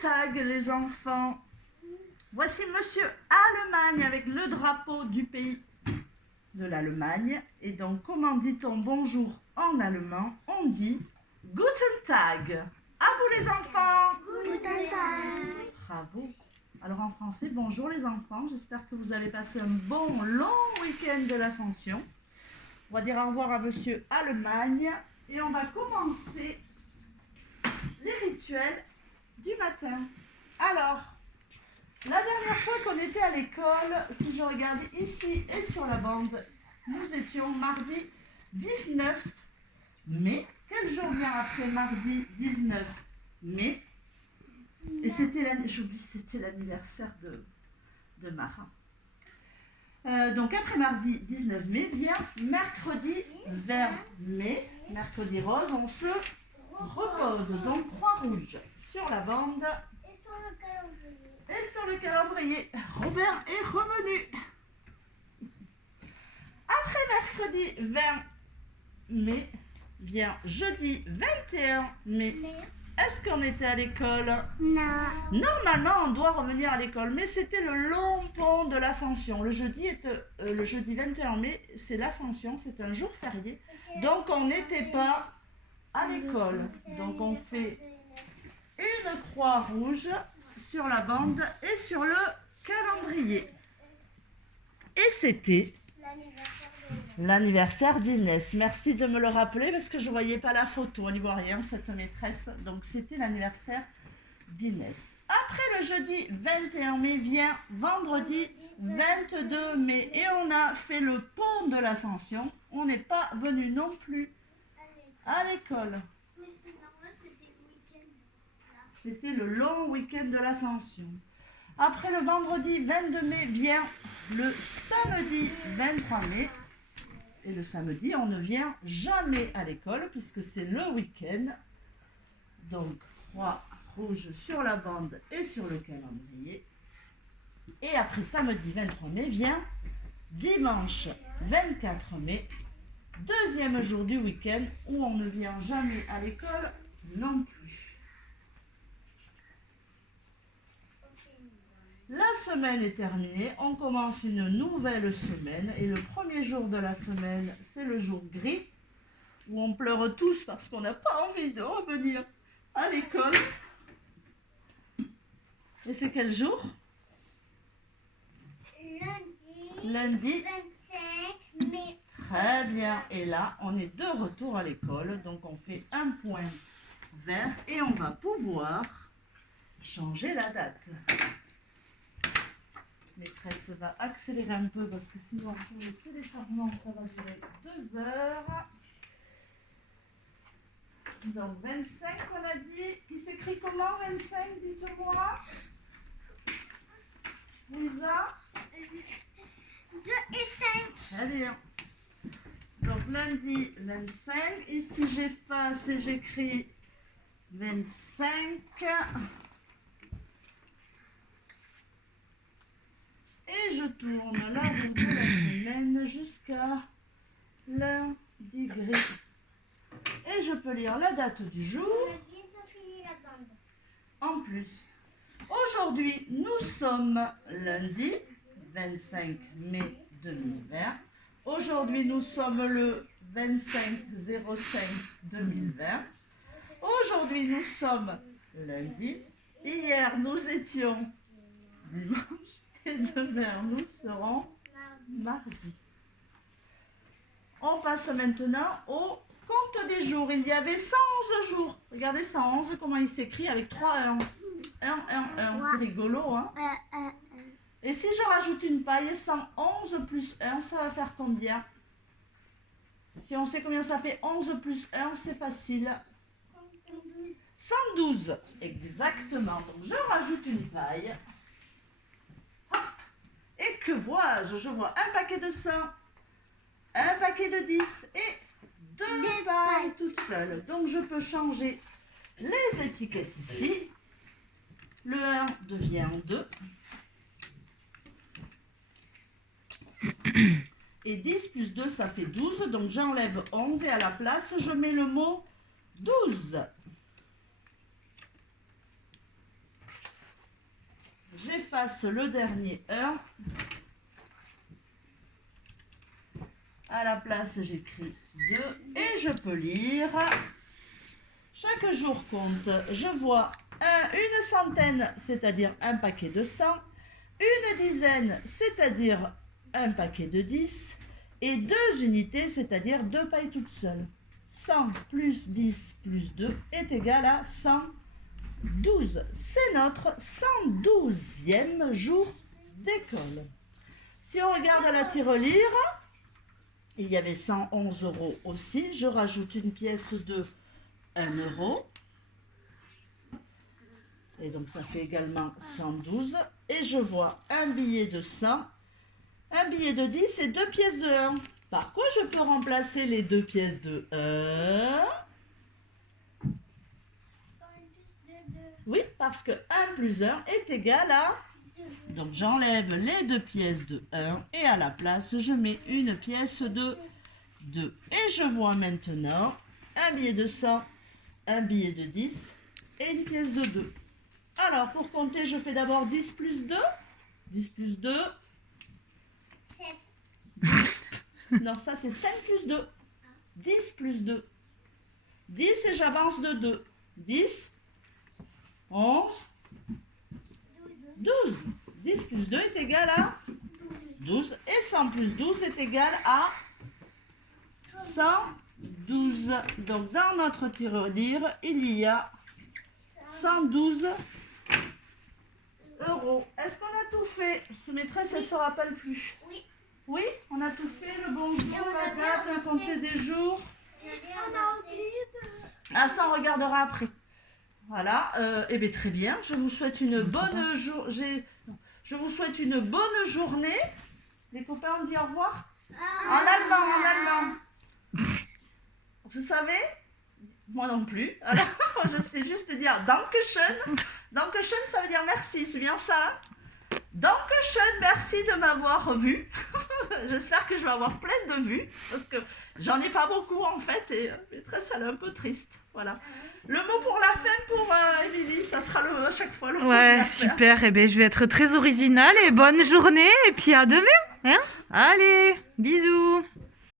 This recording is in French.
Tag, les enfants. Voici Monsieur Allemagne avec le drapeau du pays de l'Allemagne. Et donc, comment dit-on bonjour en allemand? On dit Guten Tag. À vous les enfants. Guten Tag. Bravo. Alors en français, bonjour les enfants. J'espère que vous avez passé un bon long week-end de l'Ascension. On va dire au revoir à Monsieur Allemagne et on va commencer les rituels du matin. Alors, la dernière fois qu'on était à l'école, si je regarde ici et sur la bande, nous étions mardi 19 mai. Quel jour vient après mardi 19 mai? Et c'était l'anniversaire de Mara. Donc après mardi 19 mai vient mercredi 20 mai. Mercredi rose, on se repose. Donc croix rouge sur la bande. Et sur le calendrier. Robert est revenu. Après mercredi 20 mai vient jeudi 21 mai. Est-ce qu'on était à l'école? Non. Normalement, on doit revenir à l'école, mais c'était le long pont de l'Ascension. Le jeudi 21 mai, c'est l'Ascension, c'est un jour férié. Donc, on n'était pas à l'école. Donc, on fait une croix rouge sur la bande et sur le calendrier. Et c'était l'anniversaire d'Inès. Merci de me le rappeler parce que je ne voyais pas la photo. Elle n'y voit rien, cette maîtresse. Donc, c'était l'anniversaire d'Inès. Après le jeudi 21 mai vient vendredi 22 mai. Et on a fait le pont de l'Ascension. On n'est pas venu non plus à l'école. C'était le long week-end de l'Ascension. Après le vendredi 22 mai vient le samedi 23 mai. Et le samedi, on ne vient jamais à l'école puisque c'est le week-end. Donc, croix rouge sur la bande et sur le calendrier. Et après samedi 23 mai vient dimanche 24 mai, deuxième jour du week-end où on ne vient jamais à l'école non plus. La semaine est terminée, on commence une nouvelle semaine et le premier jour de la semaine, c'est le jour gris où on pleure tous parce qu'on n'a pas envie de revenir à l'école. Et c'est quel jour? Lundi 25 mai. Très bien. Et là, on est de retour à l'école, donc on fait un point vert et on va pouvoir changer la date. Maîtresse va accélérer un peu parce que sinon pour le téléchargement ça va durer 2 heures. Donc 25 on a dit. Il s'écrit comment 25? Dites-moi. Lisa? 2 et 5. Très bien. Donc lundi 25. Ici j'efface et j'écris 25. Et je tourne la roue de la semaine jusqu'à lundi gris. Et je peux lire la date du jour. On a bientôt fini la bande. En plus, aujourd'hui, nous sommes lundi 25 mai 2020. Aujourd'hui, nous sommes le 25/05/2020. Aujourd'hui, nous sommes lundi. Hier, nous étions dimanche. Et demain, nous serons mardi. On passe maintenant au compte des jours. Il y avait 111 jours. Regardez 111, comment il s'écrit avec 3 1. 1, 1, 1. C'est rigolo, hein? Et si je rajoute une paille, 111 plus 1, ça va faire combien? Si on sait combien ça fait 11 plus 1, c'est facile. 112. Exactement. Donc, je rajoute une paille. Et que vois-je? Je vois un paquet de 100, un paquet de 10 et 2 pailles toutes seules. Donc je peux changer les étiquettes ici. Le 1 devient 2. Et 10 plus 2, ça fait 12. Donc j'enlève 11 et à la place, je mets le mot 12. j'efface le dernier 1. À la place, j'écris 2 et je peux lire. Chaque jour compte. Je vois une centaine, c'est-à-dire un paquet de 100, une dizaine, c'est-à-dire un paquet de 10, et 2 unités, c'est-à-dire 2 pailles toutes seules. 100 plus 10 plus 2 est égal à 112. C'est notre 112e jour d'école. Si on regarde la tirelire, il y avait 111 € aussi. Je rajoute une pièce de 1 €. Et donc ça fait également 112. Et je vois un billet de 100, un billet de 10 et 2 pièces de 1. Par quoi je peux remplacer les 2 pièces de 1? Oui, parce que 1 plus 1 est égal à... Donc j'enlève les 2 pièces de 1 et à la place je mets une pièce de 2. Et je vois maintenant un billet de 100, un billet de 10 et une pièce de 2. Alors pour compter, je fais d'abord 10 plus 2. 10 plus 2. 7. Non, ça c'est 5 plus 2. 10 plus 2. 10 et j'avance de 2. 10, 11, 12. 10 plus 2 est égal à 12. Et 100 plus 12 est égal à 112. Donc dans notre tirelire, il y a 112 €. Est-ce qu'on a tout fait? Ce maîtresse, elle ne se rappelle plus. Oui. Oui, on a tout fait, le bonjour, la date, la compter des jours. Ah, ça, on regardera après. Voilà, eh bien très bien. Je vous souhaite une bonne Je vous souhaite une bonne journée. Les copains, on dit au revoir. En allemand. Vous savez? Moi non plus. Alors, je sais juste dire Dankeschön. Dankeschön, ça veut dire merci, c'est bien ça, hein? Dankeschön, merci de m'avoir vu. J'espère que je vais avoir plein de vues, parce que j'en ai pas beaucoup en fait, et maîtresse, elle est un peu triste. Voilà. Le mot pour la fin pour Émilie, ça sera à chaque fois le mot de la fin. Super. Eh bien, je vais être très originale et bonne journée, et puis à demain. Hein? Allez, bisous.